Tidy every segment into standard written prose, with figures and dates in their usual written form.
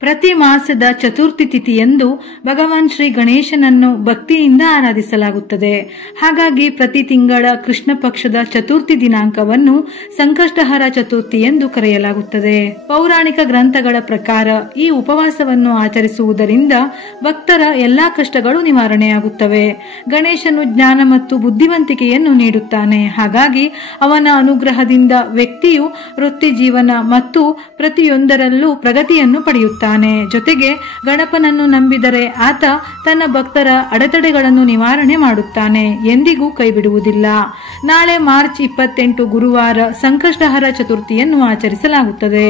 ಪ್ರತಿ ಮಾಸದ ಚತುರ್ಥಿ ತಿಥಿಯಂದು ಭಗವಾನ್ ಶ್ರೀ ಗಣೇಶನನ್ನು ಭಕ್ತಿಯಿಂದ ಆರಾಧಿಸಲಾಗುತ್ತದೆ. ಹಾಗಾಗಿ ಪ್ರತಿ ತಿಂಗಳ ಕೃಷ್ಣ ಪಕ್ಷದ ಚತುರ್ಥಿ ದಿನಾಂಕವನ್ನು ಸಂಕಷ್ಟಹರ ಚತುರ್ಥಿ ಎಂದು ಕರೆಯಲಾಗುತ್ತದೆ. ಪೌರಾಣಿಕ ಗ್ರಂಥಗಳ ಪ್ರಕಾರ ಈ ಉಪವಾಸವನ್ನು ಆಚರಿಸುವುದರಿಂದ ಭಕ್ತರ ಎಲ್ಲಾ ಕಷ್ಟಗಳು ನಿವಾರಣೆಯಾಗುತ್ತವೆ. ಗಣೇಶನು ಜ್ಞಾನ ಮತ್ತು ಬುದ್ಧಿವಂತಿಕೆಯನ್ನು ನೀಡುತ್ತಾನೆ. ಹಾಗಾಗಿ ಅವನ ಅನುಗ್ರಹದಿಂದ ವ್ಯಕ್ತಿಯು ವೃತ್ತಿ ಜೀವನ ಮತ್ತು ಪ್ರತಿಯೊಂದರಲ್ಲೂ ಪ್ರಗತಿಯನ್ನು ಪಡೆಯುತ್ತಾನೆ. ಜೊತೆಗೆ ಗಣಪನನ್ನು ನಂಬಿದರೆ ಆತ ತನ್ನ ಭಕ್ತರ ಅಡೆತಡೆಗಳನ್ನು ನಿವಾರಣೆ ಮಾಡುತ್ತಾನೆ, ಎಂದಿಗೂ ಕೈಬಿಡುವುದಿಲ್ಲ. ನಾಳೆ ಮಾರ್ಚ್ 28 ಗುರುವಾರ ಸಂಕಷ್ಟಹರ ಚತುರ್ಥಿಯನ್ನು ಆಚರಿಸಲಾಗುತ್ತದೆ.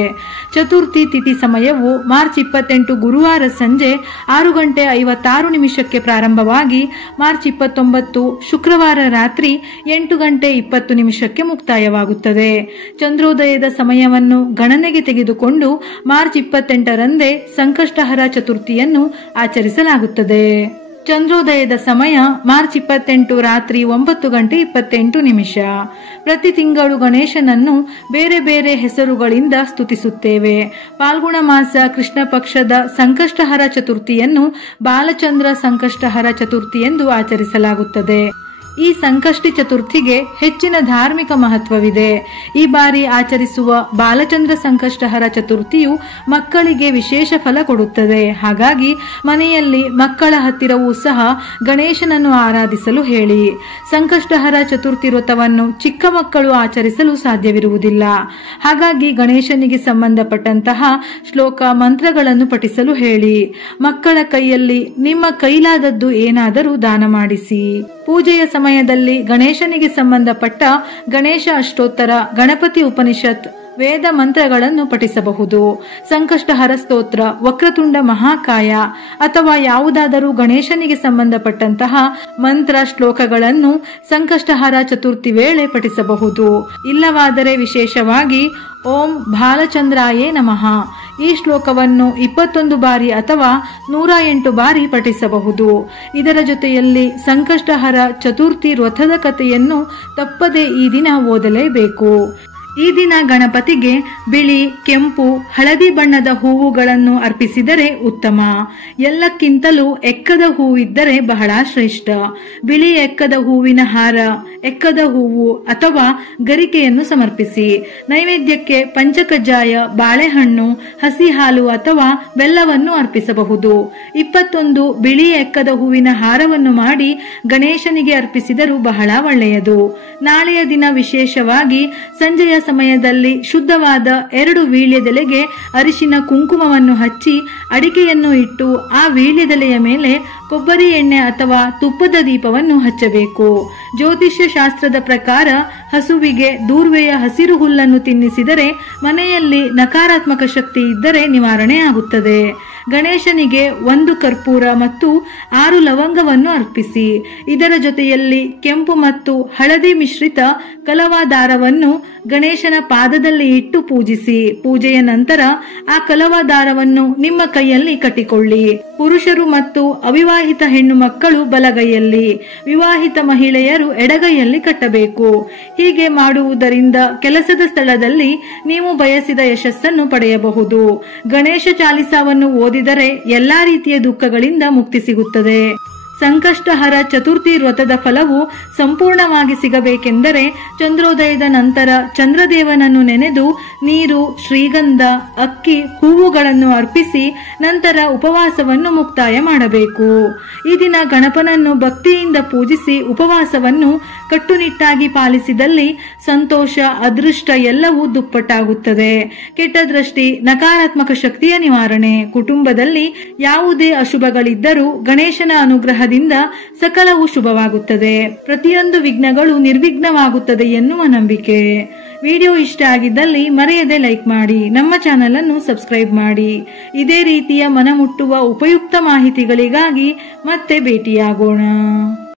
ಚತುರ್ಥಿ ತಿಥಿ ಸಮಯವು ಮಾರ್ಚ್ 28 ಗುರುವಾರ ಸಂಜೆ 6:56 ಪ್ರಾರಂಭವಾಗಿ ಮಾರ್ಚ್ 29 ಶುಕ್ರವಾರ ರಾತ್ರಿ 8:20 ಮುಕ್ತಾಯವಾಗುತ್ತದೆ. ಚಂದ್ರೋದಯದ ಸಮಯವನ್ನು ಗಣನೆಗೆ ತೆಗೆದುಕೊಂಡು ಮಾರ್ಚ್ 28ರಂದೇ ಸಂಕಷ್ಟಹರ ಚತುರ್ಥಿಯನ್ನು ಆಚರಿಸಲಾಗುತ್ತದೆ. ಚಂದ್ರೋದಯದ ಸಮಯ ಮಾರ್ಚ್ 28 ರಾತ್ರಿ 9:28. ಪ್ರತಿ ತಿಂಗಳು ಗಣೇಶನನ್ನು ಬೇರೆ ಬೇರೆ ಹೆಸರುಗಳಿಂದ ಸ್ತುತಿಸುತ್ತೇವೆ. ಫಾಲ್ಗುಣ ಮಾಸ ಕೃಷ್ಣ ಪಕ್ಷದ ಸಂಕಷ್ಟಹರ ಚತುರ್ಥಿಯನ್ನು ಬಾಲಚಂದ್ರ ಸಂಕಷ್ಟಹರ ಚತುರ್ಥಿ ಎಂದು ಆಚರಿಸಲಾಗುತ್ತದೆ. ಈ ಸಂಕಷ್ಟಿ ಚತುರ್ಥಿಗೆ ಹೆಚ್ಚಿನ ಧಾರ್ಮಿಕ ಮಹತ್ವವಿದೆ. ಈ ಬಾರಿ ಆಚರಿಸುವ ಬಾಲಚಂದ್ರ ಸಂಕಷ್ಟಹರ ಚತುರ್ಥಿಯು ಮಕ್ಕಳಿಗೆ ವಿಶೇಷ ಫಲ ಕೊಡುತ್ತದೆ. ಹಾಗಾಗಿ ಮನೆಯಲ್ಲಿ ಮಕ್ಕಳ ಹತ್ತಿರವೂ ಸಹ ಗಣೇಶನನ್ನು ಆರಾಧಿಸಲು ಹೇಳಿ. ಸಂಕಷ್ಟಹರ ಚತುರ್ಥಿ ವ್ರತವನ್ನು ಚಿಕ್ಕ ಮಕ್ಕಳು ಆಚರಿಸಲು ಸಾಧ್ಯವಿರುವುದಿಲ್ಲ. ಹಾಗಾಗಿ ಗಣೇಶನಿಗೆ ಸಂಬಂಧಪಟ್ಟಂತಹ ಶ್ಲೋಕ ಮಂತ್ರಗಳನ್ನು ಪಠಿಸಲು ಹೇಳಿ. ಮಕ್ಕಳ ಕೈಯಲ್ಲಿ ನಿಮ್ಮ ಕೈಲಾದದ್ದು ಏನಾದರೂ ದಾನ ಮಾಡಿಸಿ. ಪೂಜೆಯ ಸಮಯದಲ್ಲಿ ಗಣೇಶನಿಗೆ ಸಂಬಂಧಪಟ್ಟ ಗಣೇಶ ಅಷ್ಟೋತ್ತರ, ಗಣಪತಿ ಉಪನಿಷತ್, ವೇದ ಮಂತ್ರಗಳನ್ನು ಪಠಿಸಬಹುದು. ಸಂಕಷ್ಟಹರ ಸ್ತೋತ್ರ, ವಕ್ರತುಂಡ ಮಹಾಕಾಯ ಅಥವಾ ಯಾವುದಾದರೂ ಗಣೇಶನಿಗೆ ಸಂಬಂಧಪಟ್ಟಂತಹ ಮಂತ್ರ ಶ್ಲೋಕಗಳನ್ನು ಸಂಕಷ್ಟಹರ ಚತುರ್ಥಿ ವೇಳೆ ಪಠಿಸಬಹುದು. ಇಲ್ಲವಾದರೆ ವಿಶೇಷವಾಗಿ ಓಂ ಬಾಲಚಂದ್ರಾಯೇ ನಮಃ ಈ ಶ್ಲೋಕವನ್ನು 21 ಬಾರಿ ಅಥವಾ 108 ಬಾರಿ ಪಠಿಸಬಹುದು. ಇದರ ಜೊತೆಯಲ್ಲಿ ಸಂಕಷ್ಟಹರ ಚತುರ್ಥಿ ವ್ರತದ ಕಥೆಯನ್ನು ತಪ್ಪದೆ ಈ ದಿನ ಓದಲೇಬೇಕು. ಈ ದಿನ ಗಣಪತಿಗೆ ಬಿಳಿ, ಕೆಂಪು, ಹಳದಿ ಬಣ್ಣದ ಹೂವುಗಳನ್ನು ಅರ್ಪಿಸಿದರೆ ಉತ್ತಮ. ಎಲ್ಲಕ್ಕಿಂತಲೂ ಎಕ್ಕದ ಹೂವಿದ್ದರೆ ಬಹಳ ಶ್ರೇಷ್ಠ. ಬಿಳಿ ಎಕ್ಕದ ಹೂವಿನ ಹಾರ, ಎಕ್ಕದ ಹೂವು ಅಥವಾ ಗರಿಕೆಯನ್ನು ಸಮರ್ಪಿಸಿ. ನೈವೇದ್ಯಕ್ಕೆ ಪಂಚಕಜ್ಜಾಯ, ಬಾಳೆಹಣ್ಣು, ಹಸಿ ಹಾಲು ಅಥವಾ ಬೆಲ್ಲವನ್ನು ಅರ್ಪಿಸಬಹುದು. 21 ಬಿಳಿ ಎಕ್ಕದ ಹೂವಿನ ಹಾರವನ್ನು ಮಾಡಿ ಗಣೇಶನಿಗೆ ಅರ್ಪಿಸಿದರೂ ಬಹಳ ಒಳ್ಳೆಯದು. ನಾಳೆಯ ದಿನ ವಿಶೇಷವಾಗಿ ಸಂಜೆಯ ಸಮಯದಲ್ಲಿ ಶುದ್ಧವಾದ 2 ವೀಳ್ಯದೆಲೆಗೆ ಅರಿಶಿನ ಕುಂಕುಮವನ್ನು ಹಚ್ಚಿ ಅಡಿಕೆಯನ್ನು ಇಟ್ಟು ಆ ವೀಳ್ಯದೆಲೆಯ ಮೇಲೆ ಕೊಬ್ಬರಿ ಎಣ್ಣೆ ಅಥವಾ ತುಪ್ಪದ ದೀಪವನ್ನು ಹಚ್ಚಬೇಕು. ಜ್ಯೋತಿಷ್ಯ ಶಾಸ್ತ್ರದ ಪ್ರಕಾರ ಹಸುವಿಗೆ ದೂರ್ವೆಯ ಹಸಿರು ಹುಲ್ಲನ್ನು ತಿನ್ನಿಸಿದರೆ ಮನೆಯಲ್ಲಿ ನಕಾರಾತ್ಮಕ ಶಕ್ತಿ ಇದ್ದರೆ ನಿವಾರಣೆ ಆಗುತ್ತದೆ. ಗಣೇಶನಿಗೆ 1 ಕರ್ಪೂರ ಮತ್ತು 6 ಲವಂಗವನ್ನು ಅರ್ಪಿಸಿ. ಇದರ ಜೊತೆಯಲ್ಲಿ ಕೆಂಪು ಮತ್ತು ಹಳದಿ ಮಿಶ್ರಿತ ಕಲವಾ ದಾರವನ್ನು ಗಣೇಶನ ಪಾದದಲ್ಲಿ ಇಟ್ಟು ಪೂಜಿಸಿ. ಪೂಜೆಯ ನಂತರ ಆ ಕಲವಾ ದಾರವನ್ನು ನಿಮ್ಮ ಕೈಯಲ್ಲಿ ಕಟ್ಟಿಕೊಳ್ಳಿ. ಪುರುಷರು ಮತ್ತು ಅವಿವಾಹಿತ ಹೆಣ್ಣು ಮಕ್ಕಳು ಬಲಗೈಯಲ್ಲಿ, ವಿವಾಹಿತ ಮಹಿಳೆಯರು ಎಡಗೈಯಲ್ಲಿ ಕಟ್ಟಬೇಕು. ಹೀಗೆ ಮಾಡುವುದರಿಂದ ಕೆಲಸದ ಸ್ಥಳದಲ್ಲಿ ನೀವು ಬಯಸಿದ ಯಶಸ್ಸನ್ನು ಪಡೆಯಬಹುದು. ಗಣೇಶ ಚಾಲಿಸಾವನ್ನು ಓದಿದರೆ ಎಲ್ಲಾ ರೀತಿಯ ದುಃಖಗಳಿಂದ ಮುಕ್ತಿ ಸಿಗುತ್ತದೆ. ಸಂಕಷ್ಟಹರ ಚತುರ್ಥಿ ವ್ರತದ ಫಲವು ಸಂಪೂರ್ಣವಾಗಿ ಸಿಗಬೇಕೆಂದರೆ ಚಂದ್ರೋದಯದ ನಂತರ ಚಂದ್ರದೇವನನ್ನು ನೆನೆದು ನೀರು, ಶ್ರೀಗಂಧ, ಅಕ್ಕಿ, ಹೂವುಗಳನ್ನು ಅರ್ಪಿಸಿ ನಂತರ ಉಪವಾಸವನ್ನು ಮುಕ್ತಾಯ ಮಾಡಬೇಕು. ಈ ದಿನ ಗಣಪನನ್ನು ಭಕ್ತಿಯಿಂದ ಪೂಜಿಸಿ ಉಪವಾಸವನ್ನು ಕಟ್ಟುನಿಟ್ಟಾಗಿ ಪಾಲಿಸಿದಲ್ಲಿ ಸಂತೋಷ, ಅದೃಷ್ಟ ಎಲ್ಲವೂ ದುಪ್ಪಟ್ಟಾಗುತ್ತದೆ. ಕೆಟ್ಟ ದೃಷ್ಟಿ, ನಕಾರಾತ್ಮಕ ಶಕ್ತಿಯ ನಿವಾರಣೆ, ಕುಟುಂಬದಲ್ಲಿ ಯಾವುದೇ ಅಶುಭಗಳಿದ್ದರೂ ಗಣೇಶನ ಅನುಗ್ರಹದಿಂದ ಸಕಲವು ಶುಭವಾಗುತ್ತದೆ. ಪ್ರತಿಯೊಂದು ವಿಘ್ನಗಳು ನಿರ್ವಿಘ್ನವಾಗುತ್ತದೆ ಎನ್ನುವ ನಂಬಿಕೆ. ವಿಡಿಯೋ ಇಷ್ಟ ಆಗಿದ್ದಲ್ಲಿ ಮರೆಯದೆ ಲೈಕ್ ಮಾಡಿ, ನಮ್ಮ ಚಾನೆಲ್ ಅನ್ನು ಸಬ್ಸ್ಕ್ರೈಬ್ ಮಾಡಿ. ಇದೇ ರೀತಿಯ ಮನಮುಟ್ಟುವ ಉಪಯುಕ್ತ ಮಾಹಿತಿಗಳಿಗಾಗಿ ಮತ್ತೆ ಭೇಟಿಯಾಗೋಣ.